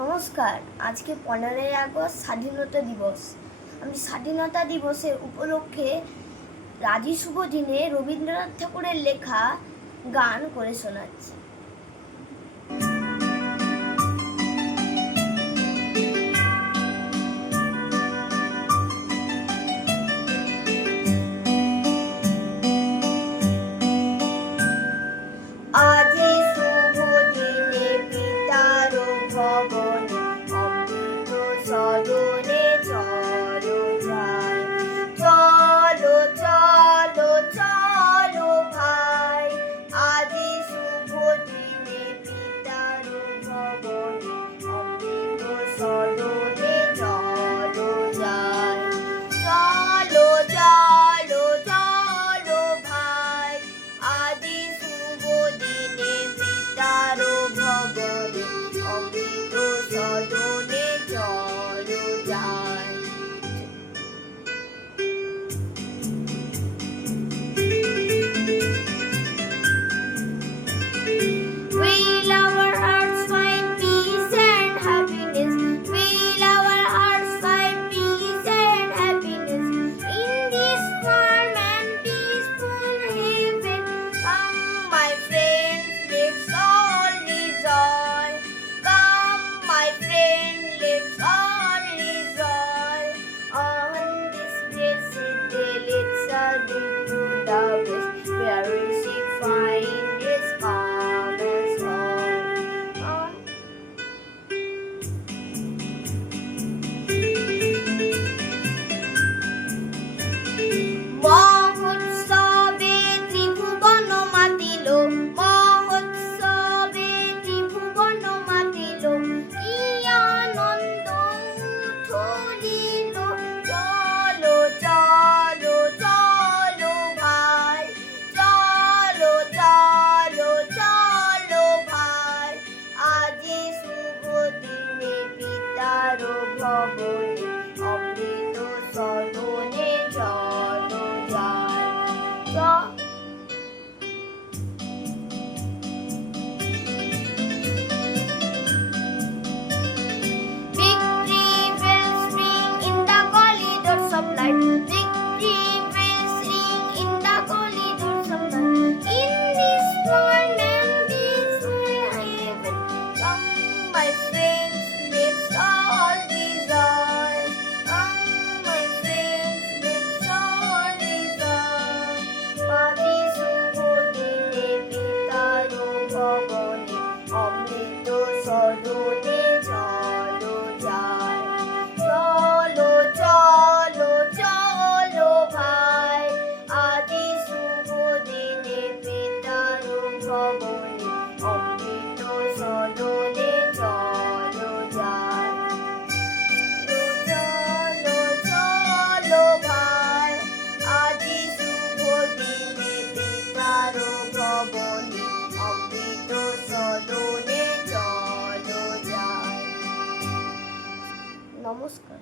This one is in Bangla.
নমস্কার। আজকে 15ই আগস্ট স্বাধীনতা দিবস। আমি স্বাধীনতা দিবসের উপলক্ষে রাজি শুভ দিনে রবীন্দ্রনাথ ঠাকুরের লেখা গান করে শোনাচ্ছি। আজি শুভ দিনে পিতার ভবনে অমৃত সদনে চলো যাই, চলো চলো চলো ভাই। আজি শুভ দিনে পিতার ভবনে অমৃত সদনে চলো যাই, চলো চলো চলো ভাই। আজি শুভ দিনে পিতার ভবনে অমৃত সদনে চলো যাই। Will our hearts find peace and happiness? Will our hearts find peace and happiness in this warm and peaceful heaven? Come, my friends, let's all rejoice. Come, my friend, let's all rejoice. On this blessed day, let's all be to the best, where we see find His calm and song. মহোৎসবে ত্রিভুবন মাতিল, মহোৎসবে ত্রিভুবন মাতিল, কি আনন্দ উথলিল। চলো চলো চলো ভাই, চলো চলো চলো ভাই। আজি শুভ দিনে পিতার ভবনে অমৃত সদনে চলো যাই। Victory bells ring in the corridors of life. Victory bells ring in the corridors of life. In this warm and peaceful heaven, come, my friends, let's all rejoice. Come, my friends, let's all rejoice. আজি শুভ দিনে পিতার ভবনে অমৃত সদনে চলো যাই, চলো চলো চলো ভাই। আজি শুভ দিনে পিতার ভবনে অমৃত সদনে চলো যাই, চলো চলো ভাই। আজি শুভ দিনে পিতার ভবনে অমৃত সদনে চলো যাই। নমস্কার।